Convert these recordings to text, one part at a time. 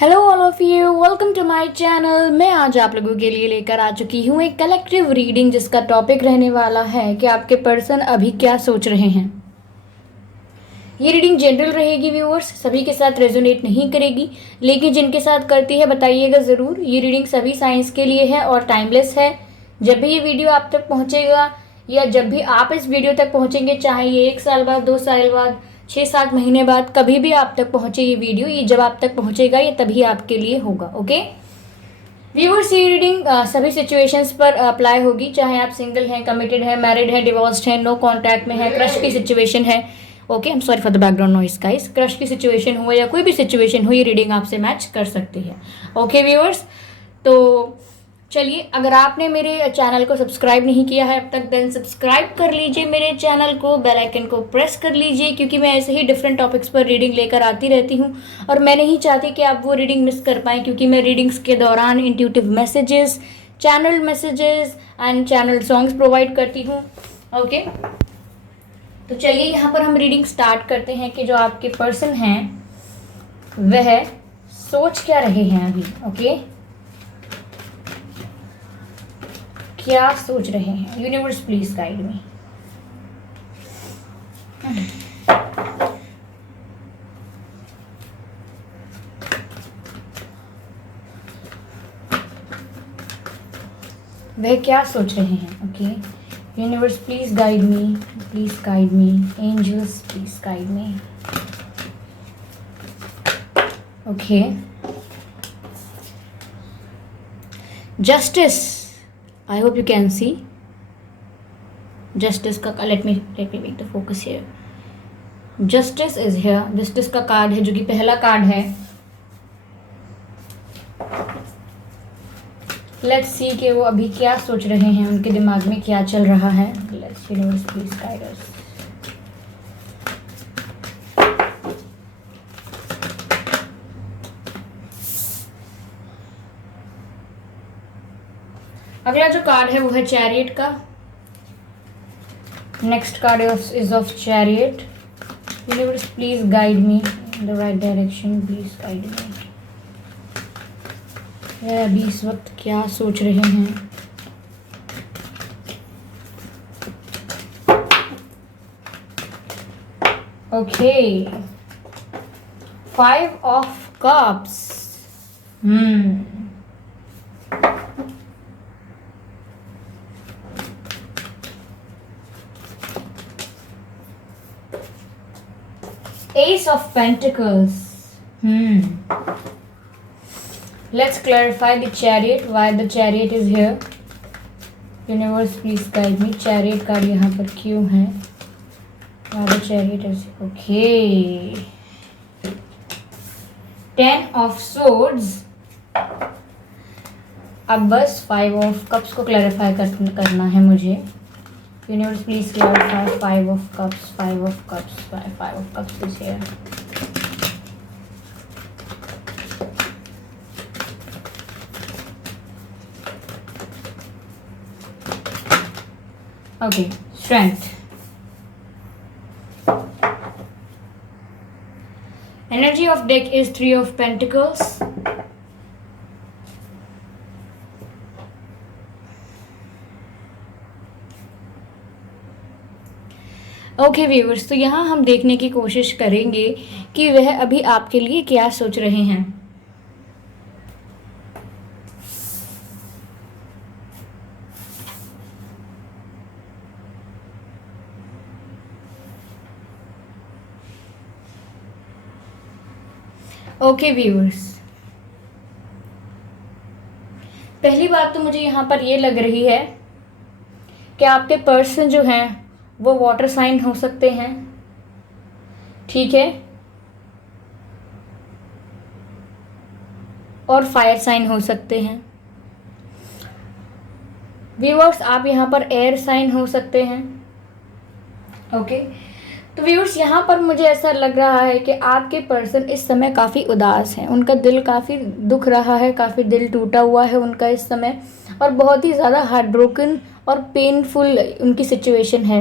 Hello all of you, welcome to my channel. मैं आज आप लोगों के लिए लेकर आ चुकी हूँ एक कलेक्टिव रीडिंग जिसका टॉपिक रहने वाला है कि आपके पर्सन अभी क्या सोच रहे हैं। ये रीडिंग जनरल रहेगी व्यूअर्स, सभी के साथ रेजोनेट नहीं करेगी, लेकिन जिनके साथ करती है बताइएगा ज़रूर। ये रीडिंग सभी साइंस के लिए है और टाइमलेस है। जब भी ये वीडियो आप तक पहुँचेगा या जब भी आप इस वीडियो तक पहुँचेंगे, चाहे ये 1 साल बाद, 2 साल बाद, 6-7 महीने बाद, कभी भी आप तक पहुँचे ये वीडियो, ये जब आप तक पहुँचेगा ये तभी आपके लिए होगा। ओके व्यूअर्स, ये रीडिंग सभी सिचुएशंस पर अप्लाई होगी, चाहे आप सिंगल हैं, कमिटेड हैं, मैरिड हैं, डिवोर्स्ड हैं, नो कॉन्टैक्ट में है, क्रश की सिचुएशन है। Okay, I am sorry for the background noise guys. Crush की सिचुएशन हो या कोई भी सिचुएशन हो, ये रीडिंग आपसे मैच कर सकती है। ओके व्यूअर्स, तो चलिए, अगर आपने मेरे चैनल को सब्सक्राइब नहीं किया है अब तक, देन सब्सक्राइब कर लीजिए मेरे चैनल को, बेल आइकन को प्रेस कर लीजिए, क्योंकि मैं ऐसे ही डिफरेंट टॉपिक्स पर रीडिंग लेकर आती रहती हूँ और मैं नहीं चाहती कि आप वो रीडिंग मिस कर पाएँ, क्योंकि मैं रीडिंग्स के दौरान intuitive messages, channel messages and channel songs provide करती हूँ। ओके, तो चलिए यहाँ पर हम रीडिंग स्टार्ट करते हैं कि जो आपके पर्सन हैं वह सोच क्या रहे हैं अभी। ओके, क्या सोच रहे हैं? Universe please guide me. वह क्या सोच रहे हैं? Okay, universe please guide me, please guide me, angels please guide me. Okay, justice, I hope you can see justice का let me make the focus here. Justice is here. Justice का card है जो कि पहला card है। Let's see कि वो अभी क्या सोच रहे हैं, उनके दिमाग में क्या चल रहा है। Let's universe please guide us. अगला जो कार्ड है वो है चैरियट का। Next card is of chariot. Universe please guide me in the right direction, please guide me. वह अभी इस वक्त क्या सोच रहे हैं? Okay, 5 of cups. Ace of Pentacles. Let's clarify the Chariot. Why the Chariot is here? Universe, please guide me. Chariot card यहाँ पर क्यों है? Why the Chariot is okay. 10 of Swords. अब बस 5 of Cups को क्लैरिफाई करना है मुझे। Universe, please clarify 5 of Cups, 5 of Cups, 5 of Cups is here. Okay, Strength. Energy of deck is 3 of Pentacles. Okay viewers, तो यहाँ हम देखने की कोशिश करेंगे कि वह अभी आपके लिए क्या सोच रहे हैं। ओके व्यूअर्स, पहली बात तो मुझे यहाँ पर ये लग रही है कि आपके पर्सन जो हैं वो वाटर साइन हो सकते हैं, ठीक है, और फायर साइन हो सकते हैं। व्यूअर्स, आप यहाँ पर एयर साइन हो सकते हैं। ओके, तो व्यूअर्स यहाँ पर मुझे ऐसा लग रहा है कि आपके पर्सन इस समय काफ़ी उदास हैं, उनका दिल काफ़ी दुख रहा है, काफ़ी दिल टूटा हुआ है उनका इस समय, और बहुत ही ज़्यादा हार्ट ब्रोकन और पेनफुल उनकी सिचुएशन है,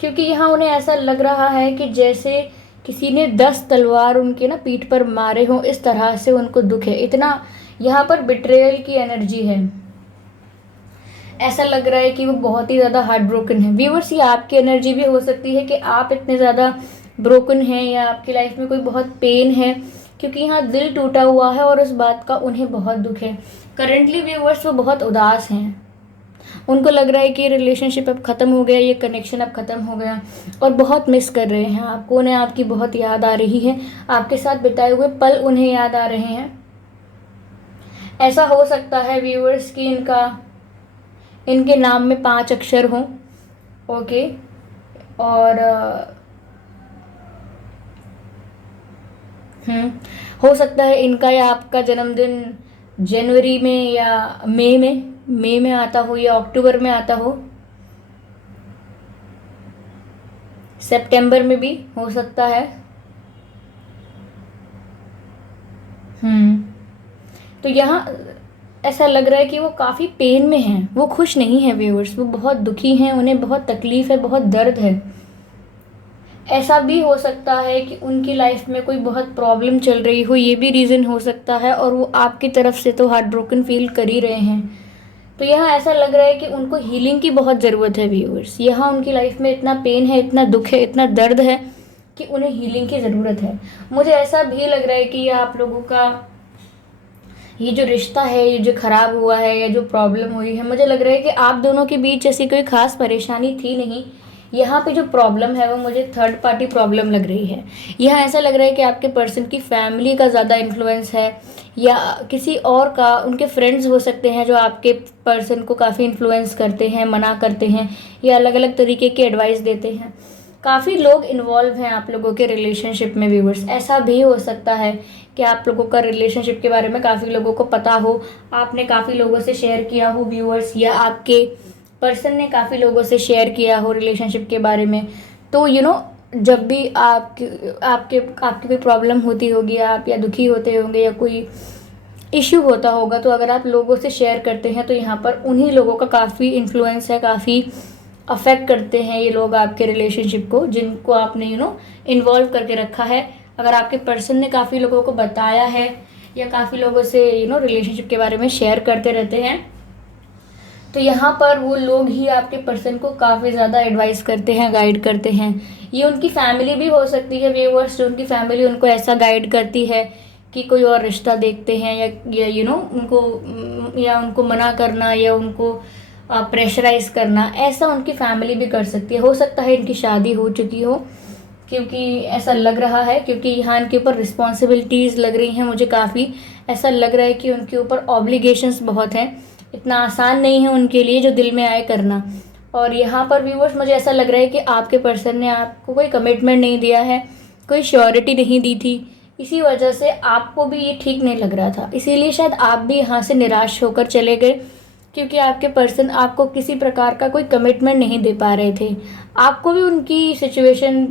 क्योंकि यहाँ उन्हें ऐसा लग रहा है कि जैसे किसी ने 10 तलवार उनके ना पीठ पर मारे हों, इस तरह से उनको दुख है। इतना यहाँ पर बिट्रेयल की एनर्जी है। ऐसा लग रहा है कि वो बहुत ही ज़्यादा हार्ट ब्रोकन है। व्यूअर्स, ये आपकी एनर्जी भी हो सकती है कि आप इतने ज़्यादा ब्रोकन हैं या आपकी लाइफ में कोई बहुत पेन है, क्योंकि यहाँ दिल टूटा हुआ है और उस बात का उन्हें बहुत दुख है। करंटली व्यूअर्स वो बहुत उदास हैं। उनको लग रहा है कि ये रिलेशनशिप अब ख़त्म हो गया, ये कनेक्शन अब ख़त्म हो गया, और बहुत मिस कर रहे हैं आपको। उन्हें आपकी बहुत याद आ रही है, आपके साथ बिताए हुए पल उन्हें याद आ रहे हैं। ऐसा हो सकता है व्यूअर्स कि इनके नाम में 5 अक्षर हों। ओके, और हो सकता है इनका या आपका जन्मदिन जनवरी में या मई में आता हो, या अक्टूबर में आता हो, सितंबर में भी हो सकता है। तो यहाँ ऐसा लग रहा है कि वो काफ़ी पेन में हैं, वो खुश नहीं है व्यूअर्स, वो बहुत दुखी हैं, उन्हें बहुत तकलीफ़ है, बहुत दर्द है। ऐसा भी हो सकता है कि उनकी लाइफ में कोई बहुत प्रॉब्लम चल रही हो, ये भी रीज़न हो सकता है, और वो आपकी तरफ से तो हार्ट ब्रोकन फील कर ही रहे हैं। तो यहाँ ऐसा लग रहा है कि उनको हीलिंग की बहुत ज़रूरत है व्यूअर्स। यहाँ उनकी लाइफ में इतना पेन है, इतना दुख है, इतना दर्द है कि उन्हें हीलिंग की ज़रूरत है। मुझे ऐसा भी लग रहा है कि यह आप लोगों का ये जो रिश्ता है, ये जो ख़राब हुआ है या जो प्रॉब्लम हुई है, मुझे लग रहा है कि आप दोनों के बीच ऐसी कोई ख़ास परेशानी थी नहीं। यहाँ पे जो प्रॉब्लम है वो मुझे थर्ड पार्टी प्रॉब्लम लग रही है। यहाँ ऐसा लग रहा है कि आपके पर्सन की फैमिली का ज़्यादा इन्फ्लुएंस है, या किसी और का, उनके फ्रेंड्स हो सकते हैं जो आपके पर्सन को काफ़ी इन्फ्लुएंस करते हैं, मना करते हैं, या अलग अलग तरीके की एडवाइस देते हैं। काफ़ी लोग इन्वॉल्व हैं आप लोगों के रिलेशनशिप में व्यूअर्स। ऐसा भी हो सकता है कि आप लोगों का रिलेशनशिप के बारे में काफ़ी लोगों को पता हो, आपने काफ़ी लोगों से शेयर किया हो व्यूअर्स, या आपके पर्सन ने काफ़ी लोगों से शेयर किया हो रिलेशनशिप के बारे में। तो जब भी आपकी कोई प्रॉब्लम होती होगी, आप या दुखी होते होंगे या कोई इश्यू होता होगा, तो अगर आप लोगों से शेयर करते हैं तो यहाँ पर उन्हीं लोगों का काफ़ी इन्फ्लुएंस है, काफ़ी अफेक्ट करते हैं ये लोग आपके रिलेशनशिप को, जिनको आपने इन्वॉल्व करके रखा है। अगर आपके पर्सन ने काफ़ी लोगों को बताया है या काफ़ी लोगों से रिलेशनशिप के बारे में शेयर करते रहते हैं, तो यहाँ पर वो लोग ही आपके पर्सन को काफ़ी ज़्यादा एडवाइस करते हैं, गाइड करते हैं। ये उनकी फैमिली भी हो सकती है व्यूअर्स, जो उनकी फैमिली उनको ऐसा गाइड करती है कि कोई और रिश्ता देखते हैं, या उनको मना करना, या उनको प्रेशराइज करना, ऐसा उनकी फैमिली भी कर सकती है। हो सकता है इनकी शादी हो चुकी हो, क्योंकि ऐसा लग रहा है, क्योंकि यहाँ इनके ऊपर रिस्पॉन्सिबिलिटीज़ लग रही हैं मुझे काफ़ी। ऐसा लग रहा है कि उनके ऊपर ऑब्लिगेशंस बहुत हैं, इतना आसान नहीं है उनके लिए जो दिल में आए करना। और यहाँ पर व्यूअर्स मुझे ऐसा लग रहा है कि आपके पर्सन ने आपको कोई कमिटमेंट नहीं दिया है, कोई श्योरिटी नहीं दी थी, इसी वजह से आपको भी ये ठीक नहीं लग रहा था। इसीलिए शायद आप भी यहाँ से निराश होकर चले गए, क्योंकि आपके पर्सन आपको किसी प्रकार का कोई कमिटमेंट नहीं दे पा रहे थे। आपको भी उनकी सिचुएशन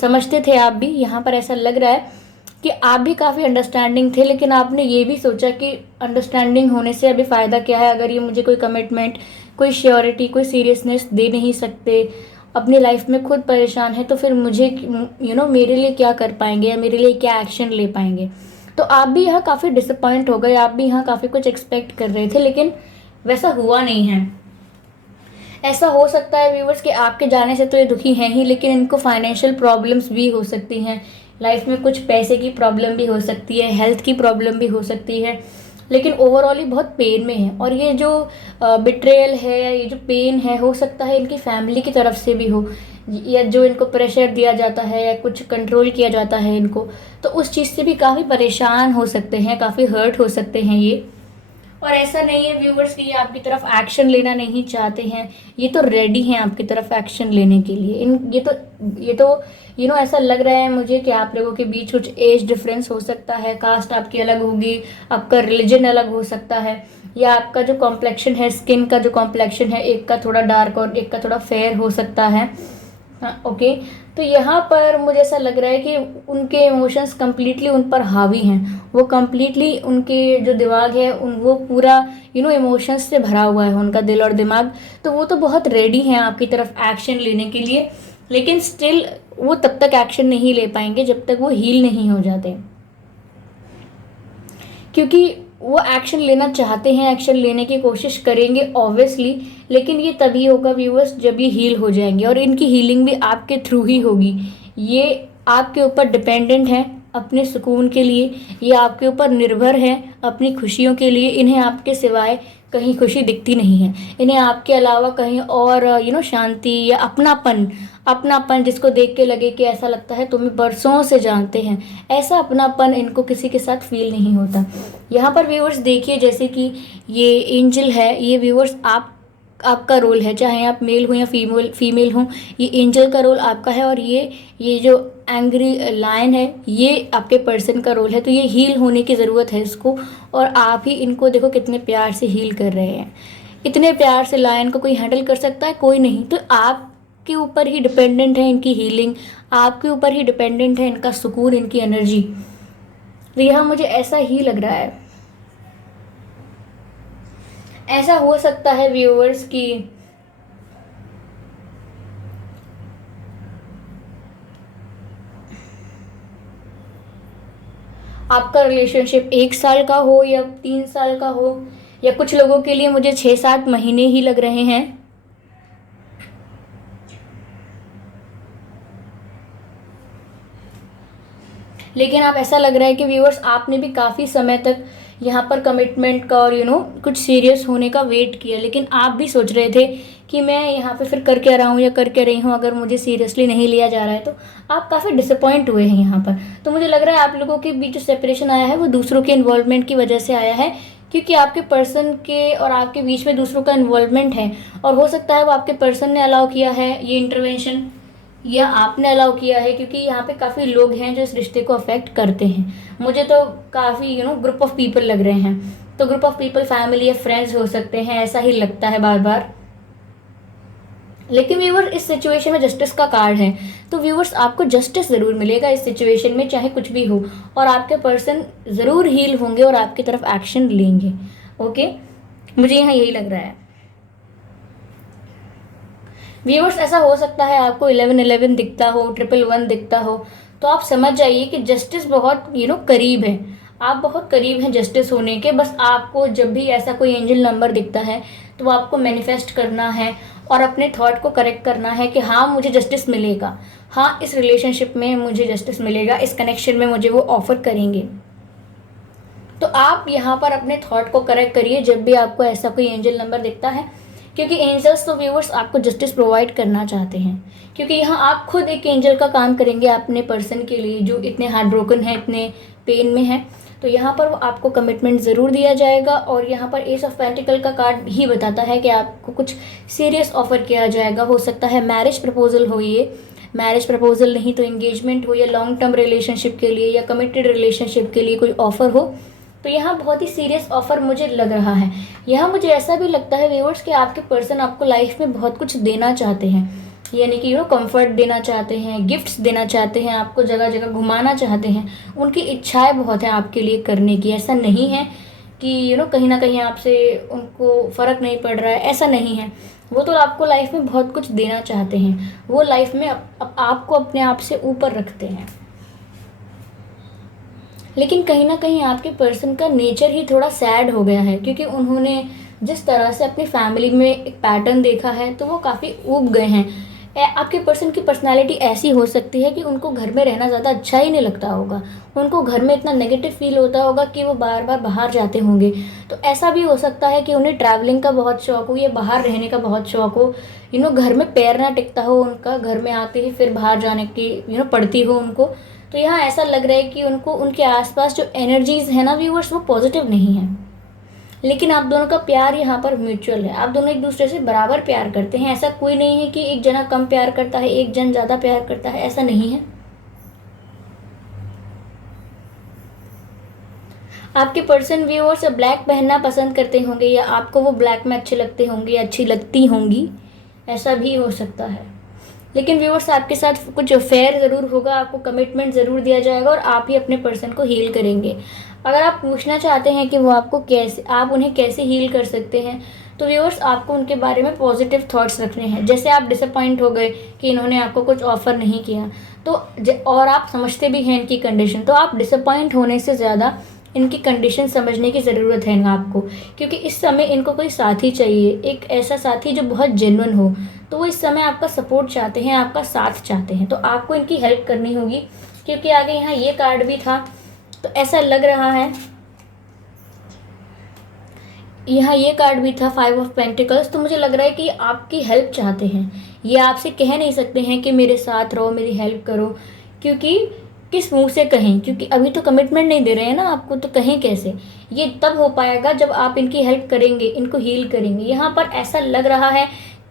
समझते थे आप भी। यहाँ पर ऐसा लग रहा है कि आप भी काफ़ी अंडरस्टैंडिंग थे, लेकिन आपने ये भी सोचा कि अंडरस्टैंडिंग होने से अभी फ़ायदा क्या है, अगर ये मुझे कोई कमिटमेंट, कोई श्योरिटी, कोई सीरियसनेस दे नहीं सकते, अपनी लाइफ में खुद परेशान है, तो फिर मुझे मेरे लिए क्या कर पाएंगे या मेरे लिए क्या एक्शन ले पाएंगे। तो आप भी यहाँ काफ़ी डिसअपॉइंट हो गए, आप भी यहाँ काफ़ी कुछ एक्सपेक्ट कर रहे थे, लेकिन वैसा हुआ नहीं है। ऐसा हो सकता है व्यूवर्स कि आपके जाने से तो ये दुखी हैं ही, लेकिन इनको फाइनेंशियल प्रॉब्लम्स भी हो सकती हैं, लाइफ में कुछ पैसे की प्रॉब्लम भी हो सकती है, हेल्थ की प्रॉब्लम भी हो सकती है, लेकिन ओवरऑल ही बहुत पेन में है। और ये जो बिट्रेयल है, ये जो पेन है, हो सकता है इनकी फैमिली की तरफ से भी हो, या जो इनको प्रेशर दिया जाता है या कुछ कंट्रोल किया जाता है इनको, तो उस चीज़ से भी काफ़ी परेशान हो सकते हैं, काफ़ी हर्ट हो सकते हैं ये। और ऐसा नहीं है व्यूवर्स कि ये आपकी तरफ एक्शन लेना नहीं चाहते हैं, ये तो रेडी हैं आपकी तरफ एक्शन लेने के लिए। ये तो ऐसा लग रहा है मुझे कि आप लोगों के बीच कुछ एज डिफरेंस हो सकता है, कास्ट आपकी अलग होगी, आपका रिलीजन अलग हो सकता है, या आपका जो कॉम्प्लेक्शन है, स्किन का जो कॉम्प्लेक्शन है, एक का थोड़ा डार्क और एक का थोड़ा फेयर हो सकता है। ओके, तो यहाँ पर मुझे ऐसा लग रहा है कि उनके इमोशंस कम्प्लीटली उन पर हावी हैं, वो कम्प्लीटली उनके जो दिमाग है वो पूरा इमोशंस से भरा हुआ है उनका दिल और दिमाग। तो वो तो बहुत रेडी हैं आपकी तरफ एक्शन लेने के लिए, लेकिन स्टिल वो तब तक एक्शन नहीं ले पाएंगे जब तक वो हील नहीं हो जाते, क्योंकि वो एक्शन लेना चाहते हैं, एक्शन लेने की कोशिश करेंगे ऑब्वियसली, लेकिन ये तभी होगा व्यूअर्स जब ये हील हो जाएंगे, और इनकी हीलिंग भी आपके थ्रू ही होगी। ये आपके ऊपर डिपेंडेंट है अपने सुकून के लिए, ये आपके ऊपर निर्भर है अपनी खुशियों के लिए। इन्हें आपके सिवाय कहीं खुशी दिखती नहीं है, इन्हें आपके अलावा कहीं और शांति या अपनापन, अपनापन जिसको देख के लगे कि ऐसा लगता है तुम्हें बरसों से जानते हैं, ऐसा अपनापन इनको किसी के साथ फील नहीं होता। यहाँ पर व्यूअर्स देखिए, जैसे कि ये एंजल है, ये व्यूअर्स आपका रोल है, चाहे आप मेल हो या फीमेल हो, ये एंजल का रोल आपका है, और ये जो एंग्री लायन है ये आपके पर्सन का रोल है। तो ये हील होने की ज़रूरत है इसको, और आप ही इनको देखो कितने प्यार से हील कर रहे हैं। इतने प्यार से लायन को कोई हैंडल कर सकता है? कोई नहीं। तो आपके ऊपर ही डिपेंडेंट है इनकी हीलिंग, आपके ऊपर ही डिपेंडेंट है इनका सुकून, इनकी एनर्जी। तो यह मुझे ऐसा ही लग रहा है। ऐसा हो सकता है व्यूअर्स कि आपका रिलेशनशिप 1 साल का हो या 3 साल का हो, या कुछ लोगों के लिए मुझे 6-7 महीने ही लग रहे हैं। लेकिन आप ऐसा लग रहा है कि व्यूअर्स आपने भी काफ़ी समय तक यहाँ पर कमिटमेंट का और कुछ सीरियस होने का वेट किया, लेकिन आप भी सोच रहे थे कि मैं यहाँ पे फिर कर क्या रहा हूँ या कर क्या रही हूँ, अगर मुझे सीरियसली नहीं लिया जा रहा है। तो आप काफ़ी डिसअपॉइंट हुए हैं यहाँ पर। तो मुझे लग रहा है आप लोगों के बीच जो सेपरेशन आया है वो दूसरों के इन्वॉल्वमेंट की वजह से आया है, क्योंकि आपके पर्सन के और आपके बीच में दूसरों का इन्वॉल्वमेंट है, और हो सकता है वो आपके पर्सन ने अलाउ किया है ये इंटरवेंशन, या आपने अलाउ किया है, क्योंकि यहाँ पे काफ़ी लोग हैं जो इस रिश्ते को अफेक्ट करते हैं। मुझे तो काफ़ी ग्रुप ऑफ पीपल लग रहे हैं। तो ग्रुप ऑफ पीपल फैमिली या फ्रेंड्स हो सकते हैं, ऐसा ही लगता है बार बार। लेकिन व्यूअर्स इस सिचुएशन में जस्टिस का कार्ड है, तो व्यूअर्स आपको जस्टिस ज़रूर मिलेगा इस सिचुएशन में, चाहे कुछ भी हो, और आपके पर्सन ज़रूर हील होंगे और आपकी तरफ एक्शन लेंगे। ओके, मुझे यहाँ यही लग रहा है। व्यूअर्स ऐसा हो सकता है आपको 1111 दिखता हो, 111 दिखता हो, तो आप समझ जाइए कि जस्टिस बहुत करीब है, आप बहुत करीब हैं जस्टिस होने के। बस आपको जब भी ऐसा कोई एंजल नंबर दिखता है तो आपको मैनिफेस्ट करना है और अपने थॉट को करेक्ट करना है कि हाँ मुझे जस्टिस मिलेगा, हाँ इस रिलेशनशिप में मुझे जस्टिस मिलेगा, इस कनेक्शन में मुझे वो ऑफर करेंगे। तो आप यहाँ पर अपने थॉट को करेक्ट करिए जब भी आपको ऐसा कोई एंजल नंबर दिखता है, क्योंकि एंजल्स तो व्यूअर्स आपको जस्टिस प्रोवाइड करना चाहते हैं, क्योंकि यहाँ आप खुद एक एंजल का काम करेंगे अपने पर्सन के लिए जो इतने हार्ट ब्रोकन है, इतने पेन में है। तो यहाँ पर वो आपको कमिटमेंट ज़रूर दिया जाएगा, और यहाँ पर एस ऑफ पेंटिकल का कार्ड ही बताता है कि आपको कुछ सीरियस ऑफर किया जाएगा। हो सकता है मैरिज प्रपोजल हो, ये मैरिज प्रपोजल नहीं तो एंगेजमेंट हो, या लॉन्ग टर्म रिलेशनशिप के लिए या कमिटेड रिलेशनशिप के लिए कोई ऑफर हो। तो यहाँ बहुत ही सीरियस ऑफर मुझे लग रहा है। यहाँ मुझे ऐसा भी लगता है व्यूअर्स कि आपके पर्सन आपको लाइफ में बहुत कुछ देना चाहते हैं, यानी कि कंफर्ट देना चाहते हैं, गिफ्ट्स देना चाहते हैं, आपको जगह जगह घुमाना चाहते हैं। उनकी इच्छाएं बहुत हैं आपके लिए करने की। ऐसा नहीं है कि कहीं ना कहीं आपसे उनको फ़र्क नहीं पड़ रहा है, ऐसा नहीं है। वो तो आपको लाइफ में बहुत कुछ देना चाहते हैं, वो लाइफ में आपको अपने आप से ऊपर रखते हैं। लेकिन कहीं ना कहीं आपके पर्सन का नेचर ही थोड़ा सैड हो गया है, क्योंकि उन्होंने जिस तरह से अपनी फैमिली में एक पैटर्न देखा है तो वो काफ़ी ऊब गए हैं। आपके पर्सन की पर्सनालिटी ऐसी हो सकती है कि उनको घर में रहना ज़्यादा अच्छा ही नहीं लगता होगा, उनको घर में इतना नेगेटिव फील होता होगा कि वो बार बार बाहर जाते होंगे। तो ऐसा भी हो सकता है कि उन्हें ट्रैवलिंग का बहुत शौक हो या बाहर रहने का बहुत शौक हो, घर में पैर ना टिकता हो उनका, घर में आते ही फिर बाहर जाने की पड़ती हो उनको। तो यहाँ ऐसा लग रहा है कि उनको उनके आसपास जो एनर्जीज है ना व्यूअर्स वो पॉजिटिव नहीं है। लेकिन आप दोनों का प्यार यहाँ पर म्यूचुअल है, आप दोनों एक दूसरे से बराबर प्यार करते हैं। ऐसा कोई नहीं है कि एक जना कम प्यार करता है, एक जन ज़्यादा प्यार करता है, ऐसा नहीं है। आपके पर्सन व्यूअर्स ब्लैक पहनना पसंद करते होंगे, या आपको वो ब्लैक में अच्छे लगते होंगे या अच्छी लगती होंगी, ऐसा भी हो सकता है। लेकिन व्यूअर्स आपके साथ कुछ अफेयर ज़रूर होगा, आपको कमिटमेंट ज़रूर दिया जाएगा और आप ही अपने पर्सन को हील करेंगे। अगर आप पूछना चाहते हैं कि वो आपको कैसे, आप उन्हें कैसे हील कर सकते हैं, तो व्यूअर्स आपको उनके बारे में पॉजिटिव थॉट्स रखने हैं। जैसे आप डिसअपॉइंट हो गए कि इन्होंने आपको कुछ ऑफ़र नहीं किया, तो और आप समझते भी हैं इनकी कंडीशन, तो आप डिसअपॉइंट होने से ज़्यादा इनकी कंडीशन समझने की ज़रूरत है आपको, क्योंकि इस समय इनको कोई साथी चाहिए, एक ऐसा साथी जो बहुत जेन्युइन हो। तो वो इस समय आपका सपोर्ट चाहते हैं, आपका साथ चाहते हैं, तो आपको इनकी हेल्प करनी होगी। क्योंकि आगे यहाँ ये कार्ड भी था, तो ऐसा लग रहा है, यहाँ ये कार्ड भी था 5 ऑफ पेंटिकल्स, तो मुझे लग रहा है कि आपकी हेल्प चाहते हैं। ये आपसे कह नहीं सकते हैं कि मेरे साथ रहो, मेरी हेल्प करो, क्योंकि किस मुंह से कहें, क्योंकि अभी तो कमिटमेंट नहीं दे रहे हैं ना आपको, तो कहें कैसे। ये तब हो पाएगा जब आप इनकी हेल्प करेंगे, इनको हील करेंगे। यहाँ पर ऐसा लग रहा है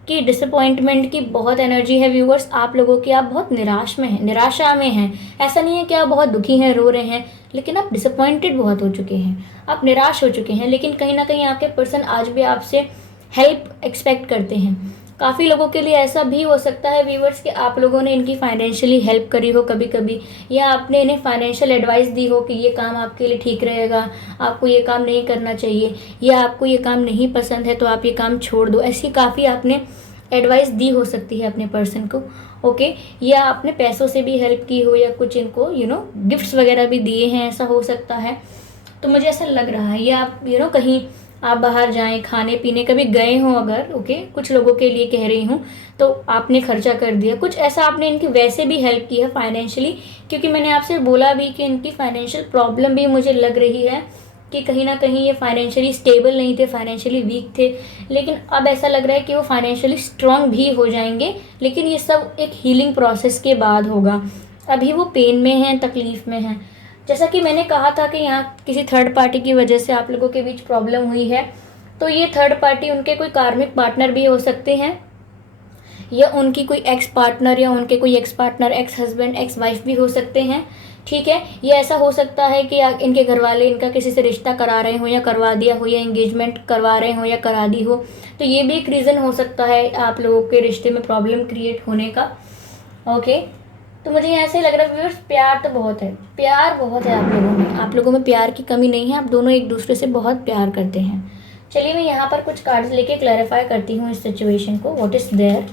कि डिसअपॉइंटमेंट की बहुत एनर्जी है व्यूअर्स आप लोगों की। आप बहुत निराश में हैं, निराशा में हैं। ऐसा नहीं है कि आप बहुत दुखी हैं, रो रहे हैं, लेकिन आप डिसअपॉइंटेड बहुत हो चुके हैं, आप निराश हो चुके हैं। लेकिन कहीं ना कहीं आपके पर्सन आज भी आपसे हेल्प एक्सपेक्ट करते हैं। काफ़ी लोगों के लिए ऐसा भी हो सकता है व्यूअर्स कि आप लोगों ने इनकी फाइनेंशियली हेल्प करी हो कभी कभी, या आपने इन्हें फाइनेंशियल एडवाइस दी हो कि ये काम आपके लिए ठीक रहेगा, आपको ये काम नहीं करना चाहिए, या आपको ये काम नहीं पसंद है तो आप ये काम छोड़ दो। ऐसी काफ़ी आपने एडवाइस दी हो सकती है अपने पर्सन को, ओके। या आपने पैसों से भी हेल्प की हो, या कुछ इनको गिफ्ट्स वगैरह भी दिए हैं, ऐसा हो सकता है। तो मुझे ऐसा लग रहा है, या आप कहीं आप बाहर जाएं, खाने पीने कभी गए हों अगर, ओके, कुछ लोगों के लिए कह रही हूँ, तो आपने खर्चा कर दिया कुछ ऐसा, आपने इनकी वैसे भी हेल्प की है फाइनेंशियली। क्योंकि मैंने आपसे बोला भी कि इनकी फाइनेंशियल प्रॉब्लम भी मुझे लग रही है कि कहीं ना कहीं ये फाइनेंशियली स्टेबल नहीं थे, फाइनेंशियली वीक थे। लेकिन अब ऐसा लग रहा है कि वो फाइनेंशियली स्ट्रांग भी हो जाएंगे, लेकिन ये सब एक हीलिंग प्रोसेस के बाद होगा। अभी वो पेन में हैं, तकलीफ़ में हैं। जैसा कि मैंने कहा था कि यहाँ किसी थर्ड पार्टी की वजह से आप लोगों के बीच प्रॉब्लम हुई है, तो ये थर्ड पार्टी उनके कोई कार्मिक पार्टनर भी हो सकते हैं, या उनकी कोई एक्स पार्टनर, या उनके कोई ex partner, ex husband, ex wife भी हो सकते हैं। ठीक है, ये ऐसा हो सकता है कि इनके घर वाले इनका किसी से रिश्ता करा रहे हो, या करवा दिया हो, या एंगेजमेंट करवा रहे हो, या करा दी हो। तो ये भी एक रीज़न हो सकता है आप लोगों के रिश्ते में प्रॉब्लम क्रिएट होने का, ओके। तो मुझे यहाँ से लग रहा है व्यूअर्स, प्यार तो बहुत है, प्यार बहुत है आप लोगों में प्यार की कमी नहीं है। आप दोनों एक दूसरे से बहुत प्यार करते हैं। चलिए मैं यहाँ पर कुछ कार्ड्स लेके क्लैरिफाई करती हूँ इस सिचुएशन को, व्हाट इज देयर।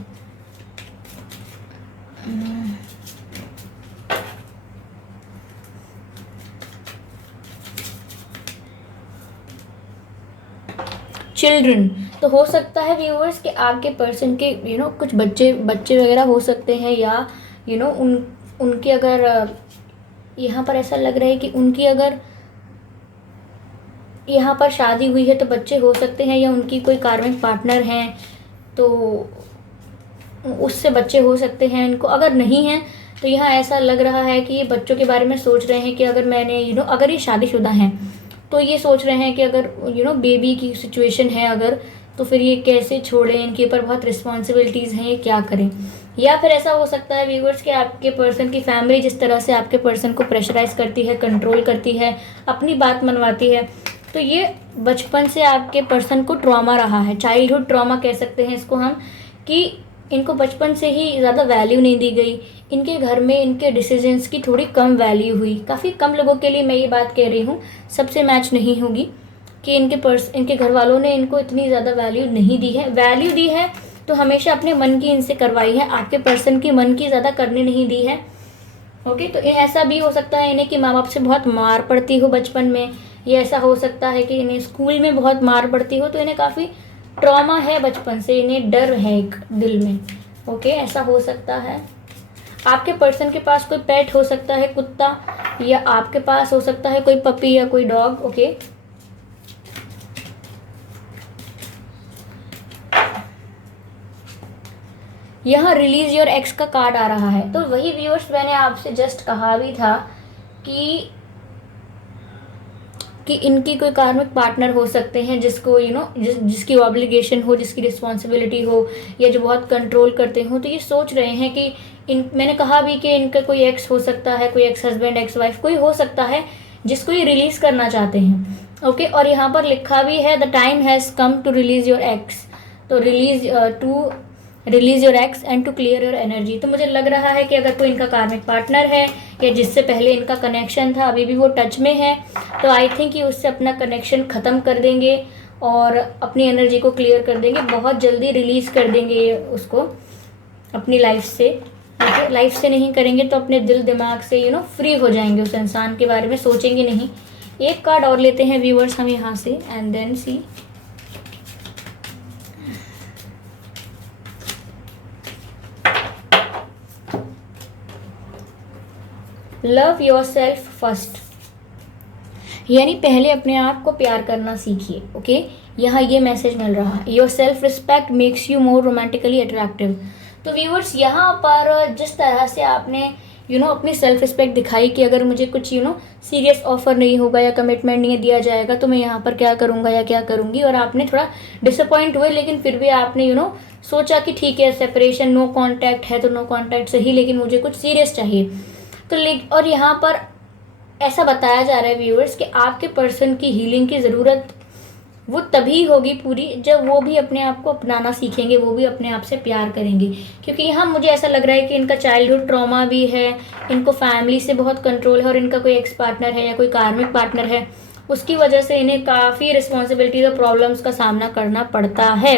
चिल्ड्रन, तो हो सकता है व्यूअर्स कि आपके पर्सन के कुछ बच्चे वगैरह हो सकते हैं, या उनकी अगर यहाँ पर ऐसा लग रहा है कि उनकी अगर यहाँ पर शादी हुई है तो बच्चे हो सकते हैं, या उनकी कोई कार्मिक पार्टनर हैं तो उससे बच्चे हो सकते हैं इनको। अगर नहीं है तो यहाँ ऐसा लग रहा है कि ये बच्चों के बारे में सोच रहे हैं कि अगर मैंने अगर ये शादीशुदा हैं तो ये सोच रहे हैं कि अगर बेबी की सिचुएशन है अगर, तो फिर ये कैसे छोड़ें, इनके ऊपर बहुत रिस्पॉन्सिबिलिटीज़ हैं, ये क्या करें। या फिर ऐसा हो सकता है व्यूअर्स कि आपके पर्सन की फैमिली जिस तरह से आपके पर्सन को प्रेशराइज करती है, कंट्रोल करती है, अपनी बात मनवाती है, तो ये बचपन से आपके पर्सन को ट्रॉमा रहा है, चाइल्डहुड ट्रॉमा कह सकते हैं इसको हम, कि इनको बचपन से ही ज़्यादा वैल्यू नहीं दी गई। इनके घर में इनके डिसीजंस की थोड़ी कम वैल्यू हुई। काफ़ी कम लोगों के लिए मैं ये बात कह रही हूँ, सबसे मैच नहीं होगी, कि इनके घर वालों ने इनको इतनी ज़्यादा वैल्यू नहीं दी है। वैल्यू दी है तो हमेशा अपने मन की इनसे करवाई है, आपके पर्सन की मन की ज़्यादा करने नहीं दी है, ओके। तो ऐसा भी हो सकता है इन्हें कि माँ बाप से बहुत मार पड़ती हो बचपन में, या ऐसा हो सकता है कि इन्हें स्कूल में बहुत मार पड़ती हो, तो इन्हें काफ़ी ट्रॉमा है बचपन से, इन्हें डर है एक दिल में, ओके। ऐसा हो सकता है। आपके पर्सन के पास कोई पेट हो सकता है, कुत्ता, या आपके पास हो सकता है कोई पपी या कोई डॉग, ओके। यहाँ रिलीज योर एक्स का कार्ड आ रहा है, तो वही व्यूअर्स मैंने आपसे जस्ट कहा भी था कि इनकी कोई कार्मिक पार्टनर हो सकते हैं जिसको जिसकी ऑब्लिगेशन हो, जिसकी रिस्पॉन्सिबिलिटी हो, या जो बहुत कंट्रोल करते हो। तो ये सोच रहे हैं कि मैंने कहा भी कि इनका कोई एक्स हो सकता है, कोई एक्स हस्बैंड, एक्स वाइफ कोई हो सकता है जिसको ये रिलीज़ करना चाहते हैं, ओके। और यहाँ पर लिखा भी है the time has come to release your ex, तो release your ex and to clear your energy. तो मुझे लग रहा है कि अगर कोई इनका कार्मिक पार्टनर है, या जिससे पहले इनका कनेक्शन था, अभी भी वो टच में है, तो आई थिंक ये उससे अपना कनेक्शन ख़त्म कर देंगे, और अपनी एनर्जी को क्लियर कर देंगे, बहुत जल्दी रिलीज़ कर देंगे उसको अपनी लाइफ से। ओके, लाइफ से नहीं करेंगे तो अपने दिल दिमाग से फ्री हो जाएंगे, उस इंसान के बारे में सोचेंगे नहीं। एक कार्ड और लेते हैं व्यूअर्स हम यहाँ से, and then see. Love yourself first, यानी पहले अपने आप को प्यार करना सीखिए। ओके, यहाँ ये मैसेज मिल रहा है, your self respect makes you more romantically attractive. तो व्यूअर्स यहाँ पर जिस तरह से आपने अपनी सेल्फ रिस्पेक्ट दिखाई कि अगर मुझे कुछ सीरियस ऑफर नहीं होगा या कमिटमेंट नहीं दिया जाएगा तो मैं यहाँ पर क्या करूँगा या क्या करूँगी, और आपने थोड़ा डिसअपॉइंट हुए, लेकिन फिर भी आपने सोचा कि ठीक है, सेपरेशन, नो कांटेक्ट है तो नो कांटेक्ट सही, लेकिन मुझे कुछ सीरियस चाहिए। तो और यहाँ पर ऐसा बताया जा रहा है व्यूअर्स कि आपके पर्सन की हीलिंग की ज़रूरत वो तभी होगी पूरी जब वो भी अपने आप को अपनाना सीखेंगे, वो भी अपने आप से प्यार करेंगे। क्योंकि यहाँ मुझे ऐसा लग रहा है कि इनका चाइल्डहुड ट्रॉमा भी है, इनको फैमिली से बहुत कंट्रोल है, और इनका कोई एक्स पार्टनर है या कोई कार्मिक पार्टनर है, उसकी वजह से इन्हें काफ़ी रिस्पॉन्सिबिलिटीज और प्रॉब्लम्स का सामना करना पड़ता है।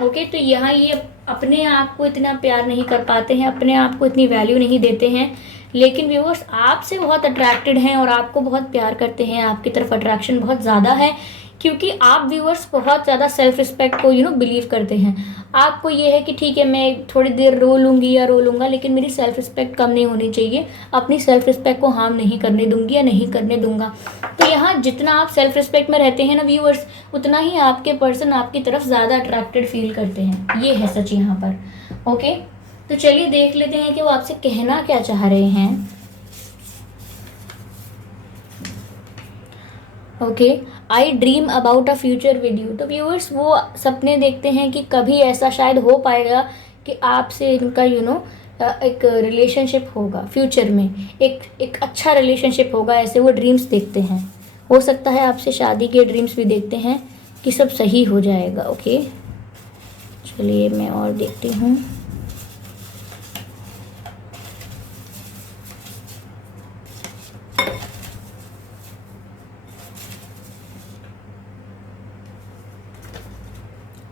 ओके, तो यहाँ ये अपने आप को इतना प्यार नहीं कर पाते हैं, अपने आप को इतनी वैल्यू नहीं देते हैं, लेकिन व्यूअर्स आपसे बहुत अट्रैक्टेड हैं और आपको बहुत प्यार करते हैं, आपकी तरफ अट्रैक्शन बहुत ज़्यादा है, क्योंकि आप व्यूअर्स बहुत ज़्यादा सेल्फ रिस्पेक्ट को बिलीव करते हैं। आपको ये है कि ठीक है, मैं थोड़ी देर रो लूँगी या रो लूँगा, लेकिन मेरी सेल्फ रिस्पेक्ट कम नहीं होनी चाहिए, अपनी सेल्फ रिस्पेक्ट को हार्म नहीं करने दूंगी या नहीं करने दूंगा। तो यहाँ जितना आप सेल्फ रिस्पेक्ट में रहते हैं ना व्यूअर्स, उतना ही आपके पर्सन आपकी तरफ ज़्यादा अट्रैक्टेड फील करते हैं, ये है सच यहाँ पर। ओके, तो चलिए देख लेते हैं कि वो आपसे कहना क्या चाह रहे हैं। Okay, I dream about a future with you. तो व्यूअर्स वो सपने देखते हैं कि कभी ऐसा शायद हो पाएगा कि आपसे इनका एक रिलेशनशिप होगा फ्यूचर में, एक अच्छा रिलेशनशिप होगा, ऐसे वो ड्रीम्स देखते हैं। हो सकता है आपसे शादी के ड्रीम्स भी देखते हैं कि सब सही हो जाएगा। ओके, चलिए मैं और देखती हूँ।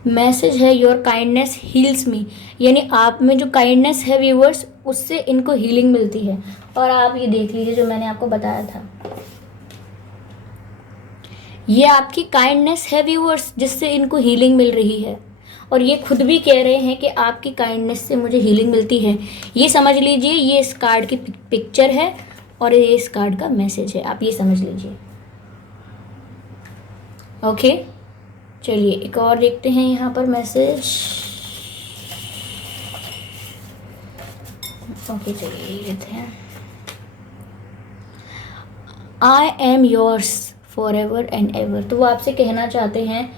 मैसेज है योर काइंडनेस हील्स मी, यानी आप में जो काइंडनेस है व्यूअर्स, उससे इनको हीलिंग मिलती है। और आप ये देख लीजिए जो मैंने आपको बताया था, ये आपकी काइंडनेस है व्यूअर्स, जिससे इनको हीलिंग मिल रही है, और ये खुद भी कह रहे हैं कि आपकी काइंडनेस से मुझे हीलिंग मिलती है। ये समझ लीजिए, ये इस कार्ड की पिक्चर है और ये इस कार्ड का मैसेज है, आप ये समझ लीजिए। ओके, चलिए एक और देखते हैं यहाँ पर मैसेज। ओके, चलिए लेते हैं। I am yours for ever and ever. तो वो आपसे कहना चाहते हैं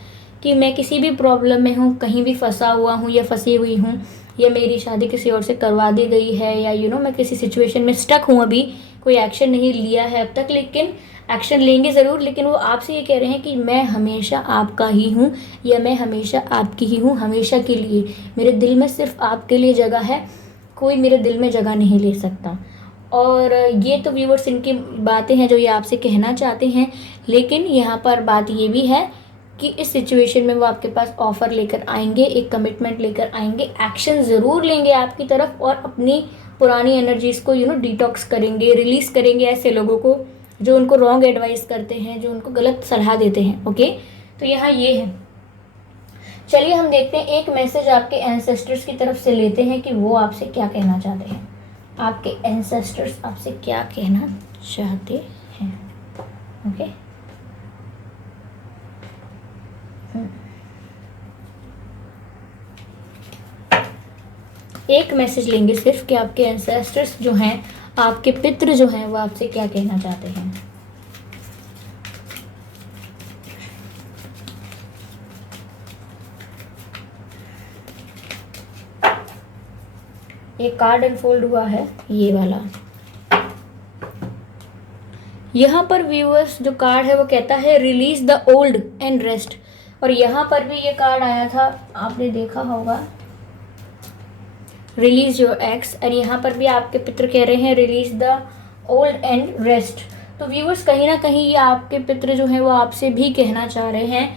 कि मैं किसी भी प्रॉब्लम में हूँ, कहीं भी फंसा हुआ हूँ या फंसी हुई हूँ, या मेरी शादी किसी और से करवा दी गई है, या मैं किसी सिचुएशन में स्टक हूँ, अभी कोई एक्शन नहीं लिया है अब तक, लेकिन एक्शन लेंगे ज़रूर। लेकिन वो आपसे ये कह रहे हैं कि मैं हमेशा आपका ही हूँ, या मैं हमेशा आपकी ही हूँ, हमेशा के लिए। मेरे दिल में सिर्फ आपके लिए जगह है, कोई मेरे दिल में जगह नहीं ले सकता। और ये तो व्यूअर्स इनकी बातें हैं जो ये आपसे कहना चाहते हैं, लेकिन यहाँ पर बात ये भी है कि इस सिचुएशन में वो आपके पास ऑफ़र लेकर आएंगे, एक कमिटमेंट लेकर आएंगे, एक्शन ज़रूर लेंगे आपकी तरफ, और अपनी पुरानी एनर्जीज़ को डिटॉक्स करेंगे, रिलीज़ करेंगे ऐसे लोगों को जो उनको रॉन्ग एडवाइस करते हैं, जो उनको गलत सलाह देते हैं। ओके, तो यहाँ ये है। चलिए हम देखते हैं, एक मैसेज आपके एंसेस्टर्स की तरफ से लेते हैं कि वो आपसे क्या कहना चाहते हैं। आपके एंसेस्टर्स आपसे क्या कहना चाहते हैं। ओके, एक मैसेज लेंगे सिर्फ कि आपके एंसेस्टर्स जो हैं, आपके पितृ जो हैं, वो आपसे क्या कहना चाहते हैं। एक कार्ड अनफोल्ड हुआ है, ये वाला। यहाँ पर व्यूअर्स जो कार्ड है वो कहता है release the old and rest. और यहाँ पर भी ये कार्ड आया था, आपने देखा होगा, रिलीज योर एक्स। और यहाँ पर भी आपके पितृ कह रहे हैं release the old and rest. तो व्यूअर्स कहीं ना कहीं ये आपके पितृ जो हैं वो आपसे भी कहना चाह रहे हैं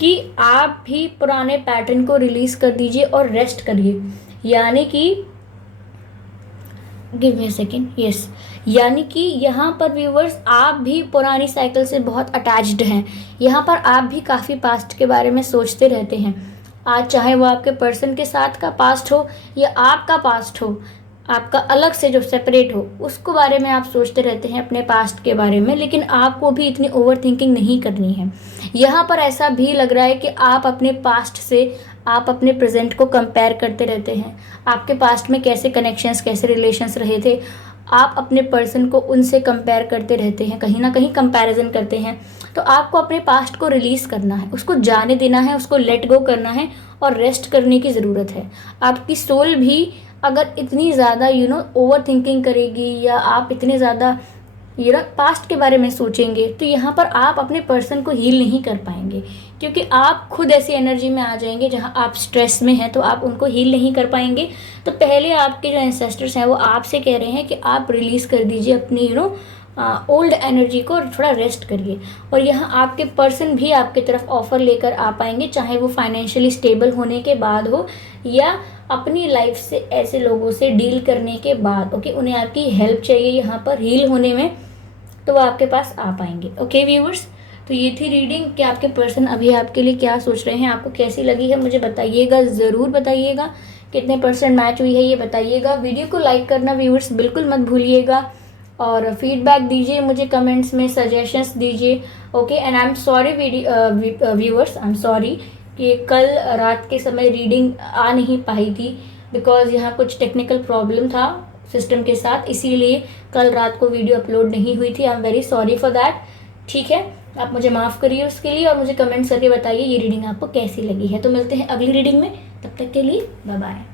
कि आप भी पुराने पैटर्न को रिलीज कर दीजिए और रेस्ट करिए। यानी कि give me a second, yes, यानी कि यहाँ पर व्यूवर्स आप भी पुरानी साइकिल से बहुत अटैच्ड हैं। यहाँ पर आप भी काफ़ी पास्ट के बारे में सोचते रहते हैं। आज चाहे वो आपके पर्सन के साथ का पास्ट हो या आपका पास्ट हो, आपका अलग से जो सेपरेट हो, उसको बारे में आप सोचते रहते हैं, अपने पास्ट के बारे में। लेकिन आपको भी इतनी ओवर थिंकिंग नहीं करनी है। यहाँ पर ऐसा भी लग रहा है कि आप अपने पास्ट से आप अपने प्रेजेंट को कंपेयर करते रहते हैं। आपके पास्ट में कैसे कनेक्शंस, कैसे रिलेशंस रहे थे, आप अपने पर्सन को उनसे कंपेयर करते रहते हैं, कहीं ना कहीं कंपैरिजन करते हैं। तो आपको अपने पास्ट को रिलीज़ करना है, उसको जाने देना है, उसको लेट गो करना है और रेस्ट करने की ज़रूरत है। आपकी सोल भी अगर इतनी ज़्यादा ओवर थिंकिंग करेगी या आप इतने ज़्यादा पास्ट के बारे में सोचेंगे, तो यहाँ पर आप अपने पर्सन को हील नहीं कर पाएंगे, क्योंकि आप खुद ऐसी एनर्जी में आ जाएंगे जहाँ आप स्ट्रेस में हैं, तो आप उनको हील नहीं कर पाएंगे। तो पहले आपके जो एंसेस्टर्स हैं वो आपसे कह रहे हैं कि आप रिलीज़ कर दीजिए अपनी ओल्ड एनर्जी को, थोड़ा रेस्ट करिए। और यहाँ आपके पर्सन भी आपकी तरफ ऑफर लेकर आ पाएंगे, चाहे वो फाइनेंशियली स्टेबल होने के बाद हो या अपनी लाइफ से ऐसे लोगों से डील करने के बाद। ओके, उन्हें आपकी हेल्प चाहिए यहाँ पर हील होने में, तो वो आपके पास आ पाएंगे। ओके व्यूवर्स, तो ये थी रीडिंग कि आपके पर्सन अभी आपके लिए क्या सोच रहे हैं। आपको कैसी लगी है मुझे बताइएगा, ज़रूर बताइएगा। कितने परसेंट मैच हुई है ये बताइएगा। वीडियो को लाइक करना व्यूवर्स बिल्कुल मत भूलिएगा, और फीडबैक दीजिए मुझे कमेंट्स में, सजेशंस दीजिए। Okay, and I am sorry viewers, I am sorry कि कल रात के समय रीडिंग आ नहीं पाई थी, बिकॉज यहाँ कुछ टेक्निकल प्रॉब्लम था सिस्टम के साथ, इसीलिए कल रात को वीडियो अपलोड नहीं हुई थी। I am very sorry for that. ठीक है, आप मुझे माफ़ करिए उसके लिए, और मुझे कमेंट्स करके बताइए ये रीडिंग आपको कैसी लगी है। तो मिलते हैं अगली रीडिंग में, तब तक के लिए बाय बाय।